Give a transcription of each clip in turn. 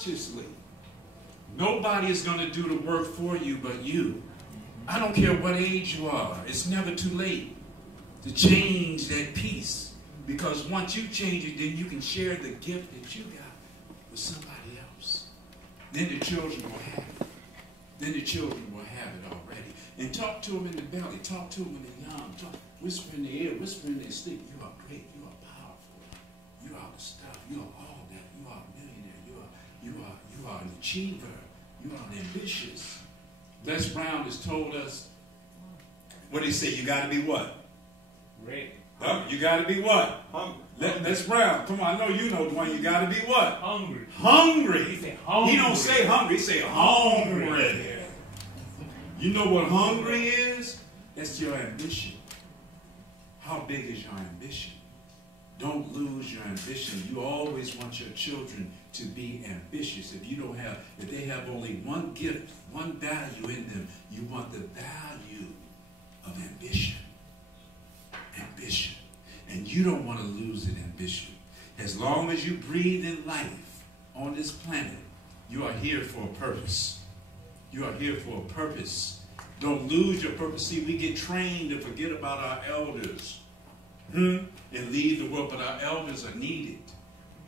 consciously. Nobody is going to do the work for you but you. I don't care what age you are. It's never too late to change that piece. Because once you change it, then you can share the gift that you got with somebody else. Then the children will have it. Then the children will have it already. And talk to them in the belly. Talk to them when they're young. Whisper in their ear. Whisper in their sleep. You are great. You are powerful. You are the stuff. You are all that. You are a millionaire. You are an achiever. You are ambitious. Les Brown has told us, what did he say? You got to be what? Great. Huh? You got to be what? Hungry. Les Brown. Come on, I know you know the one. You got to be what? Hungry. Hungry. He said hungry. He don't say hungry. He say hungry. Yeah. You know what hungry is? That's your ambition. How big is your ambition? Don't lose your ambition. You always want your children to be ambitious. If they have only one gift, one value in them, you want the value of ambition. Ambition. And you don't want to lose an ambition. As long as you breathe in life on this planet, you are here for a purpose. You are here for a purpose. Don't lose your purpose. See, we get trained to forget about our elders. And leave the world, but our elders are needed.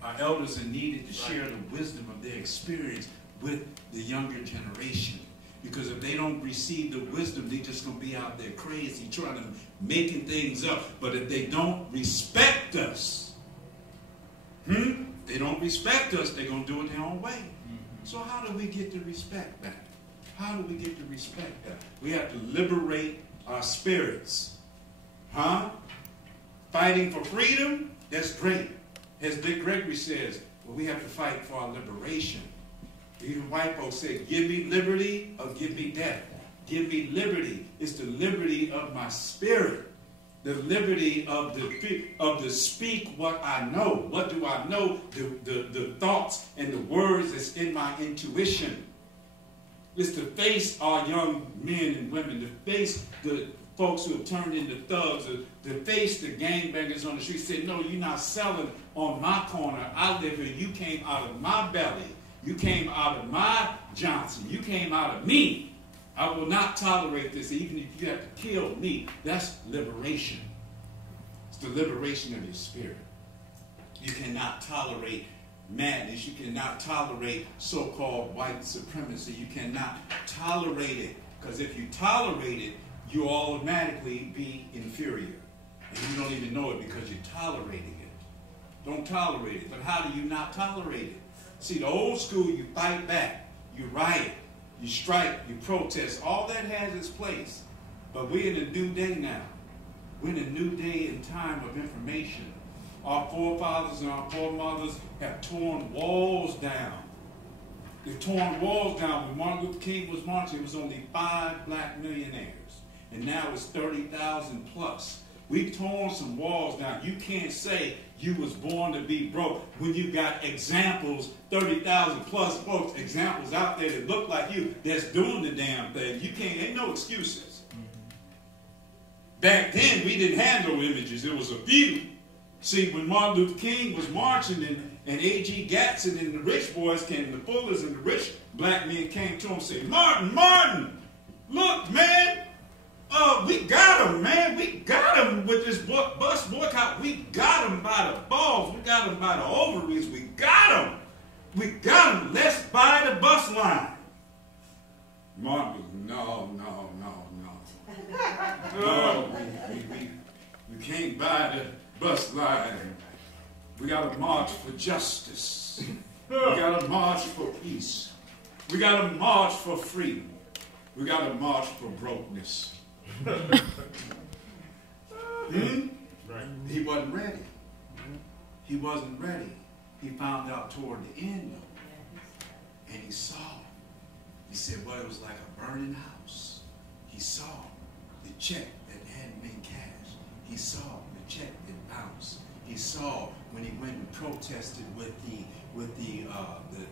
Our elders are needed to share the wisdom of their experience with the younger generation. Because if they don't receive the wisdom, they're just going to be out there crazy, trying to making things up. But if they don't respect us, they don't respect us, they're going to do it their own way. So how do we get the respect back? How do we get the respect back? We have to liberate our spirits. Fighting for freedom, that's great. As Dick Gregory says, well, we have to fight for our liberation. Even white folks say, give me liberty or give me death. Give me liberty. It's the liberty of my spirit. The liberty of the speak what I know. What do I know? The thoughts and the words that's in my intuition. It's to face our young men and women, to face the folks who have turned into thugs, to face the gangbangers on the street, say, no, you're not selling on my corner. I live here. You came out of my belly. You came out of my Johnson. You came out of me. I will not tolerate this, even if you have to kill me. That's liberation. It's the liberation of your spirit. You cannot tolerate madness. You cannot tolerate so-called white supremacy. You cannot tolerate it, because if you tolerate it, you automatically be inferior. And you don't even know it because you're tolerating it. Don't tolerate it. But how do you not tolerate it? See, the old school, you fight back, you riot, you strike, you protest. All that has its place. But we're in a new day now. We're in a new day and time of information. Our forefathers and our foremothers have torn walls down. They've torn walls down. When Martin Luther King was marching, it was only 5 black millionaires. And now it's 30,000 plus. We've torn some walls down. You can't say you was born to be broke when you got examples, 30,000 plus folks, examples out there that look like you that's doing the damn thing. You can't, ain't no excuses. Back then, we didn't have no images. There was a few. See, when Martin Luther King was marching and A.G. Gatson and the rich boys came, the Fullers and the rich black men came to him and said, Martin, look, man. We got him, man. We got him with this bus boycott. We got him by the balls. We got him by the ovaries. We got him. We got him. Let's buy the bus line. Martin was, no. We can't buy the bus line. We got to march for justice. We got to march for peace. We got to march for freedom. We got to march for brokenness. He wasn't ready. He wasn't ready. He found out toward the end, though, and he saw. He said, well, it was like a burning house. He saw the check that hadn't been cashed. He saw the check that bounced. He saw when he went and protested with the with the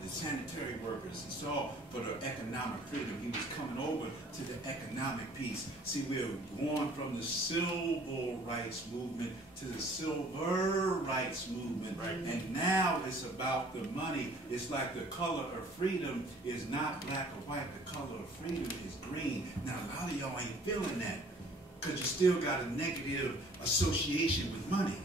sanitary workers. It's all for the economic freedom. He was coming over to the economic piece. See, we're going from the civil rights movement to the silver rights movement. Right. And now it's about the money. It's like the color of freedom is not black or white. The color of freedom is green. Now, a lot of y'all ain't feeling that because you still got a negative association with money.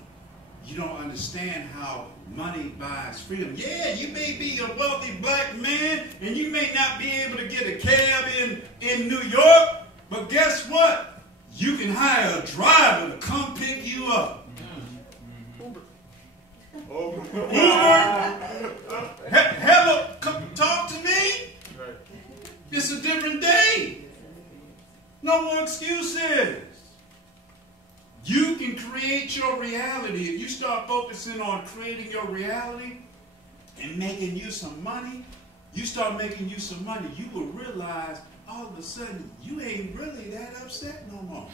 You don't understand how money buys freedom. Yeah, you may be a wealthy black man and you may not be able to get a cab in New York, but guess what? You can hire a driver to come pick you up. Uber. Hello, come talk to me. It's a different day. No more excuses. You can create your reality. If you start focusing on creating your reality and making you some money, you start making you some money, you will realize all of a sudden you ain't really that upset no more.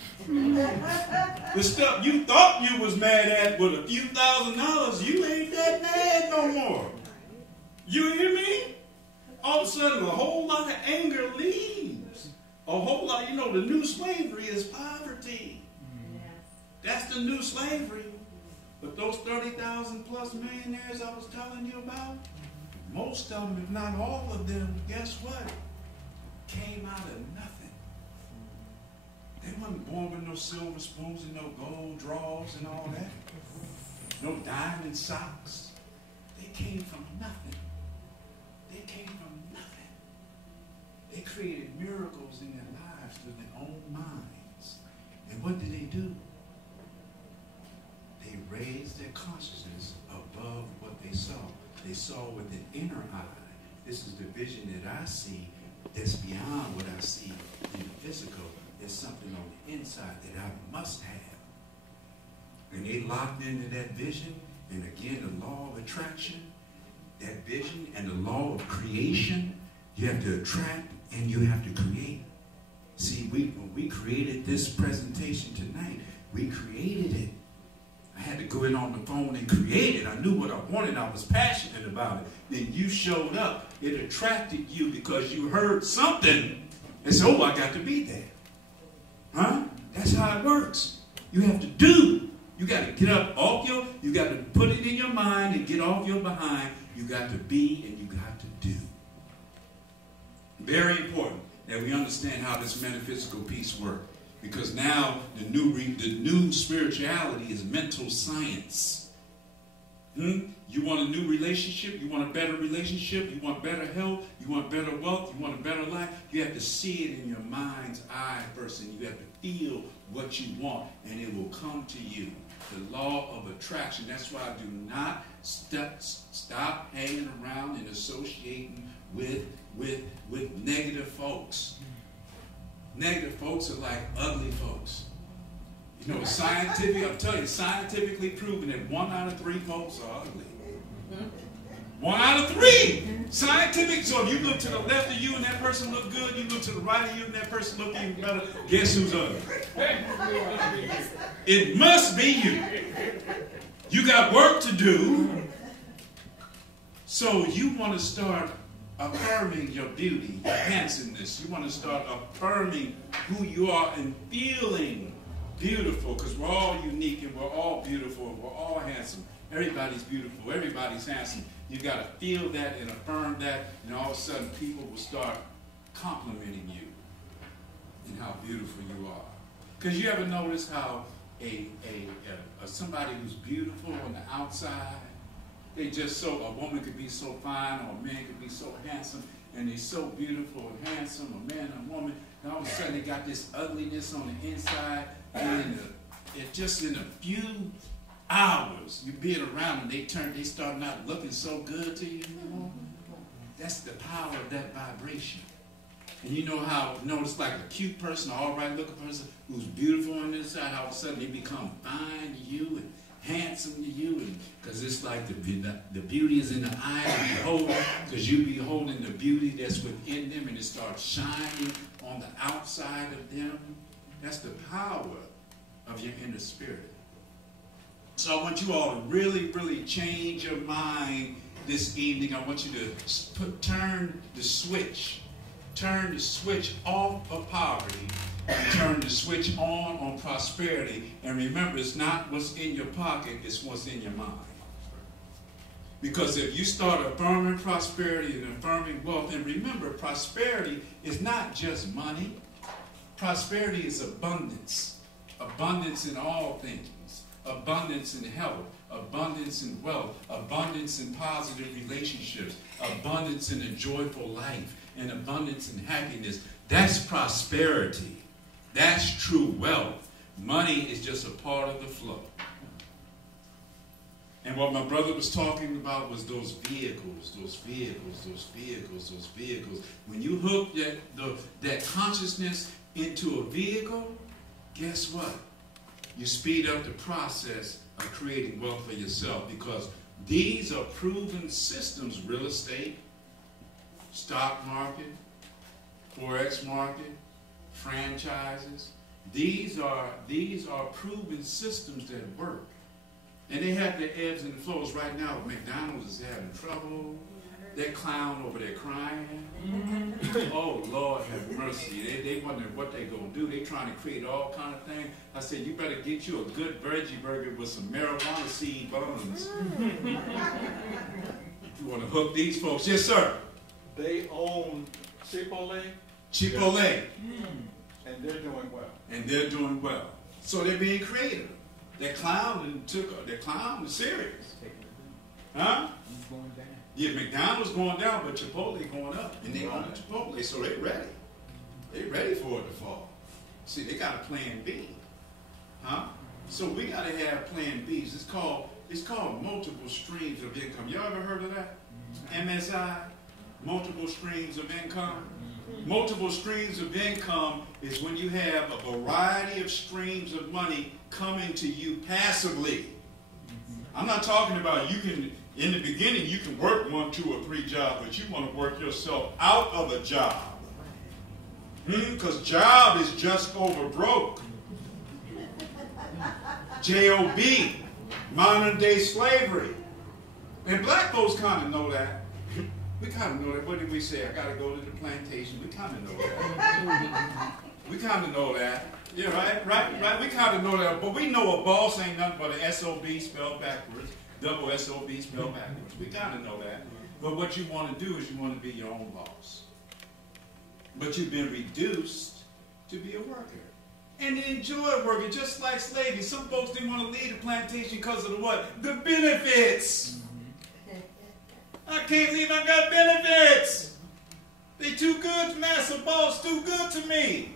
The stuff you thought you was mad at with a few $1,000s, you ain't that mad no more. You hear me? All of a sudden a whole lot of anger leaves. A whole lot, you know, the new slavery is poverty. That's the new slavery. But those 30,000 plus millionaires I was telling you about, most of them, if not all of them, guess what? Came out of nothing. They weren't born with no silver spoons and no gold drawers and all that. No diamond socks. They came from nothing. They came from nothing. They created miracles in their lives through their own minds. And what did they do? They raised their consciousness above what they saw. They saw with an inner eye. This is the vision that I see that's beyond what I see in the physical. There's something on the inside that I must have. And they locked into that vision. And again, the law of attraction, that vision and the law of creation, you have to attract and you have to create. See, when we created this presentation tonight, we created it. I had to go in on the phone and create it. I knew what I wanted. I was passionate about it. Then you showed up. It attracted you because you heard something and said, oh, I got to be there. Huh? That's how it works. You have to do. You got to get up off you got to put it in your mind and get off your behind. You got to be and you got to do. Very important that we understand how this metaphysical piece works. Because now the new spirituality is mental science. You want a new relationship? You want a better relationship? You want better health? You want better wealth? You want a better life? You have to see it in your mind's eye first, and you have to feel what you want, and it will come to you. The law of attraction. That's why I do not stop hanging around and associating with negative folks. Negative folks are like ugly folks. You know, I'm telling you, scientifically proven that 1 out of 3 folks are ugly. 1 out of 3! Scientific. So if you look to the left of you and that person look good, you look to the right of you and that person look even better, guess who's ugly? It must be you. You got work to do. So you want to start affirming your beauty, your handsomeness. You want to start affirming who you are and feeling beautiful, because we're all unique and we're all beautiful and we're all handsome. Everybody's beautiful. Everybody's handsome. You got to feel that and affirm that, and all of a sudden people will start complimenting you and how beautiful you are. Because you ever notice how somebody who's beautiful on the outside, a woman could be so fine or a man could be so handsome, and they're so beautiful and handsome, a man and a woman, and all of a sudden they got this ugliness on the inside, and it just in a few hours you being around them, they start not looking so good to you anymore. That's the power of that vibration. And you know how, it's like a cute person, all right looking person who's beautiful on the inside, all of a sudden they become fine to you and handsome to you, because it's like the beauty is in the eye of the beholder, because you beholding the beauty that's within them, and it starts shining on the outside of them. That's the power of your inner spirit. So I want you all to really, really change your mind this evening, I want you to turn the switch. Turn the switch off of poverty and turn the switch on prosperity. And remember, it's not what's in your pocket, it's what's in your mind. Because if you start affirming prosperity and affirming wealth, and remember, prosperity is not just money. Prosperity is abundance. Abundance in all things. Abundance in health. Abundance in wealth. Abundance in positive relationships. Abundance in a joyful life. And abundance in happiness. That's prosperity. That's true wealth. Money is just a part of the flow. And what my brother was talking about was those vehicles. When you hook that consciousness into a vehicle, guess what? You speed up the process of creating wealth for yourself, because these are proven systems: real estate, stock market, forex market, franchises. These are proven systems that work. And they have their ebbs and flows. Right now, McDonald's is having trouble. That clown over there crying. Oh, Lord have mercy. They wondering what they going to do. They trying to create all kind of things. I said, you better get you a good veggie burger with some marijuana seed buns. You want to hook these folks? Yes, sir. They own Chipotle. Chipotle. And they're doing well. And they're doing well. So they're being creative. That clown was serious. Huh? Yeah, McDonald's going down, but Chipotle going up. And they own Chipotle, so they're ready. They're ready for it to fall. See, they got a plan B. Huh? So we got to have plan Bs. It's called multiple streams of income. Y'all ever heard of that? MSI? Multiple streams of income? Multiple streams of income is when you have a variety of streams of money coming to you passively. I'm not talking about in the beginning, you can work 1, 2, or 3 jobs, but you want to work yourself out of a job. Because job is just over broke. J-O-B, modern day slavery. And black folks kind of know that. We kind of know that. What did we say? I got to go to the plantation. We kind of know that. We kind of know that. Yeah, right. We kind of know that. But we know a boss ain't nothing but an S-O-B spelled backwards. Double S-O-B spelled backwards. We kind of know that. But what you want to do is you want to be your own boss. But you've been reduced to be a worker. And they enjoy working, just like slavery. Some folks didn't want to leave the plantation because of the what? The benefits. I can't leave, I got benefits. They too good, master boss, too good to me.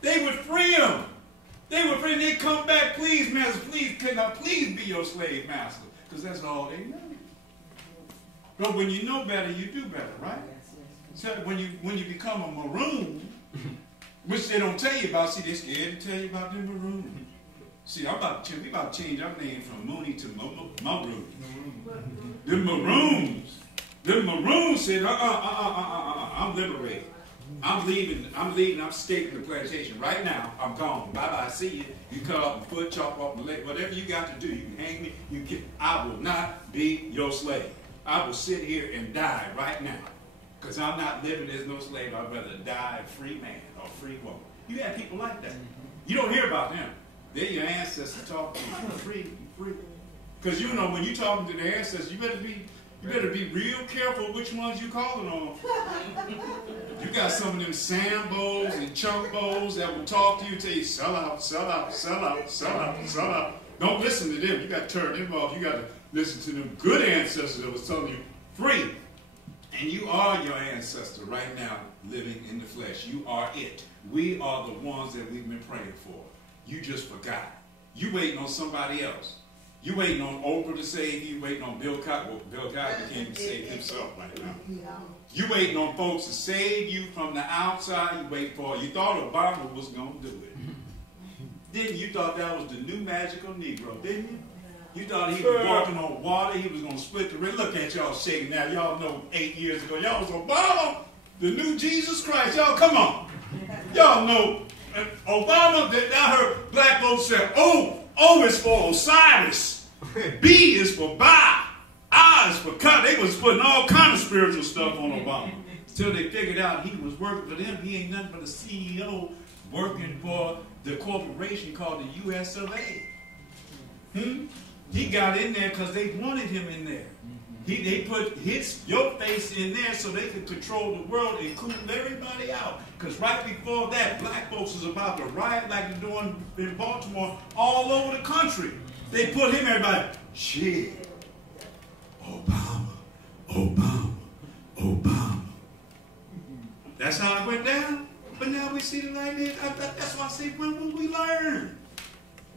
They would free them. They would free them. They'd come back, please, master, please, can I please be your slave master? Because that's all they know. But when you know better, you do better, right? So when you become a maroon, which they don't tell you about, see, they're scared to tell you about the maroon. See, we about to change our name from Mooney to Maroon. The maroons said, I'm liberated. I'm leaving, I'm escaping the plantation. Right now, I'm gone. Bye-bye, see you. You cut off my foot, chop off my leg, whatever you got to do. You can hang me, I will not be your slave. I will sit here and die right now. Because I'm not living as no slave. I'd rather die a free man or free woman. You have people like that. You don't hear about them. They're your ancestors talking. You're free. Because you know when you're talking to their ancestors, you better be real careful which ones you calling on. You got some of them Sambos and Chunkbos that will talk to you and tell you, sell out, sell out, sell out, sell out, sell out. Don't listen to them. You got to turn them off. You got to listen to them good ancestors that was telling you, free. And you are your ancestor right now living in the flesh. You are it. We are the ones that we've been praying for. You just forgot. You waiting on somebody else. You waiting on Oprah to save you. Waiting on Bill Cosby. Well, Bill Cosby can't even save himself right now. You waiting on folks to save you from the outside. You thought Obama was going to do it. Didn't you? You thought that was the new magical Negro, didn't you? You thought he was walking on water. He was going to split the river. Look at y'all shaking now. Y'all know 8 years ago, y'all was Obama, the new Jesus Christ. Y'all, come on. Y'all know Obama, I heard black folks say, O is for Osiris. B is for Ba. I goddess for cut. They was putting all kind of spiritual stuff on Obama. Until they figured out he was working for them. He ain't nothing but a CEO working for the corporation called the U.S. of A. He got in there because they wanted him in there. They put your face in there so they could control the world and cool everybody out. Because right before that, black folks was about to riot like they're doing in Baltimore all over the country. They put him, everybody, shit, Obama, Obama, Obama. That's how it went down. But now we see the light. That's why I say, when will we learn?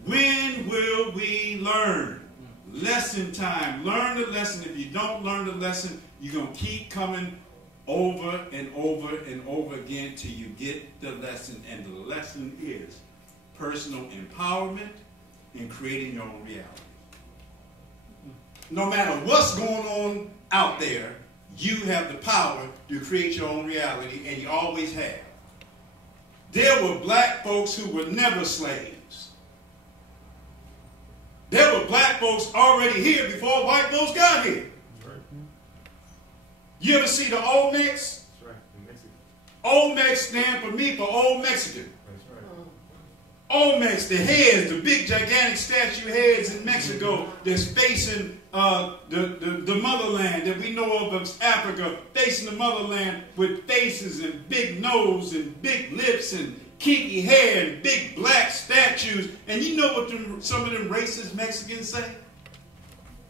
When will we learn? Lesson time. Learn the lesson. If you don't learn the lesson, you're going to keep coming over and over and over again till you get the lesson. And the lesson is personal empowerment and creating your own reality. No matter what's going on out there, you have the power to create your own reality, and you always have. There were black folks who were never slaves. There were black folks already here before white folks got here. Right. You ever see the Olmecs? That's right, in Mexico. Olmecs stand for me for Old Mexican. That's right. Olmecs, the heads, the big gigantic statue heads in Mexico that's facing the motherland that we know of as Africa, facing the motherland with faces and big nose and big lips and kinky hair and big black statues. And you know what some of them racist Mexicans say?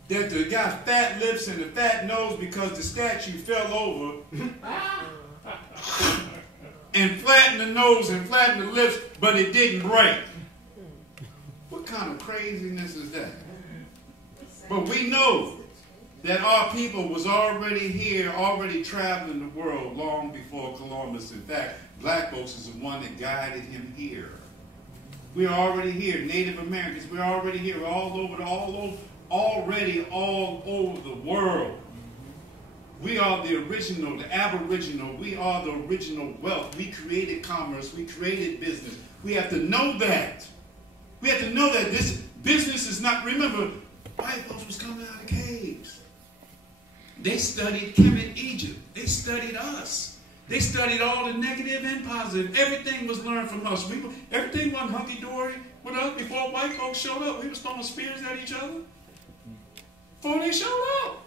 That they got fat lips and a fat nose because the statue fell over and flattened the nose and flattened the lips, but it didn't break. What kind of craziness is that? But we know that our people was already here, already traveling the world long before Columbus. In fact, black folks is the one that guided him here. We're already here. Native Americans, we're already here. We're all over the world. We are the original, the aboriginal. We are the original wealth. We created commerce. We created business. We have to know that. We have to know that this business is not, remember, white folks was coming out of caves. They studied Kemet, Egypt. They studied us. They studied all the negative and positive. Everything was learned from us. Everything wasn't hunky-dory with us before white folks showed up. We was throwing spears at each other before they showed up.